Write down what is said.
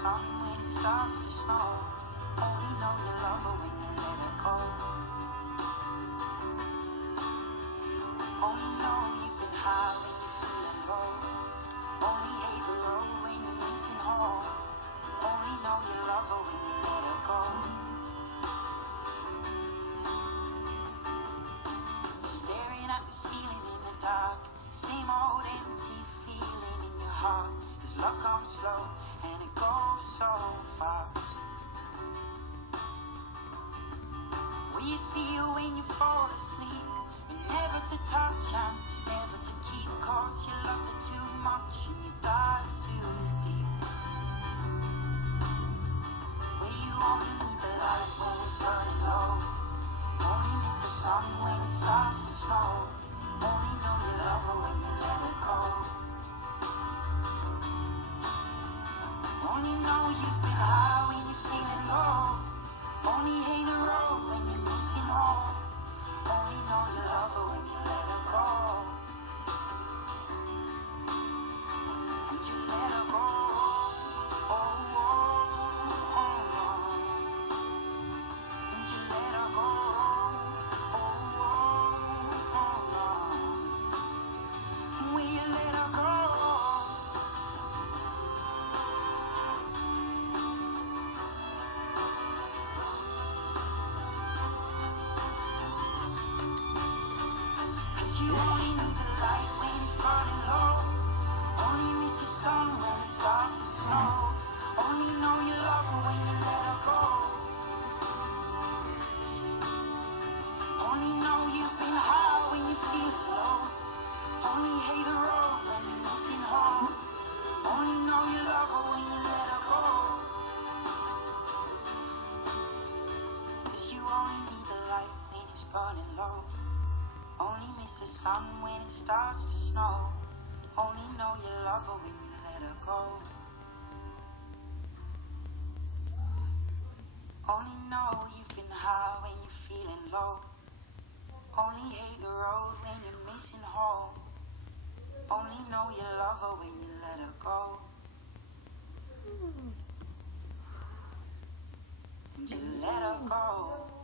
sun when it starts to snow. Only know you love her when you let her go. Only know you've been high when you're feeling low. Only hate the road when you're missing home. Only know you love her when you let her go. Staring at the ceiling in the dark, same old empty feeling in your heart. 'Cause love comes slow and it goes so fast. Will you see her when you fall asleep? But never to touch and never to keep. 'Cause you loved her too much and you dive too deep. Will you only need the light when it's burning low? Only miss the sun when it starts to snow. Only know you love her when you let her go. Only know you've been high when you're feeling low. Only hate the road when you're missing home. Only know you love her when you let her go. And you let her go. Oh, oh, oh, no. And you let her go. Oh, oh, oh, no. Will you let her go? You only need the light when it's burning low. Only miss the sun when it starts to snow. Only know you love her when you let her go. Only know you've been high when you're feeling low. Only hate the road when you're missing home. Only know you love her when you let her go. 'Cause you only need the light when it's burning low. Only miss the sun when it starts to snow. Only know you love her when you let her go. Only know you've been high when you're feeling low. Only hate the road when you're missing home. Only know you love her when you let her go. And you let her go.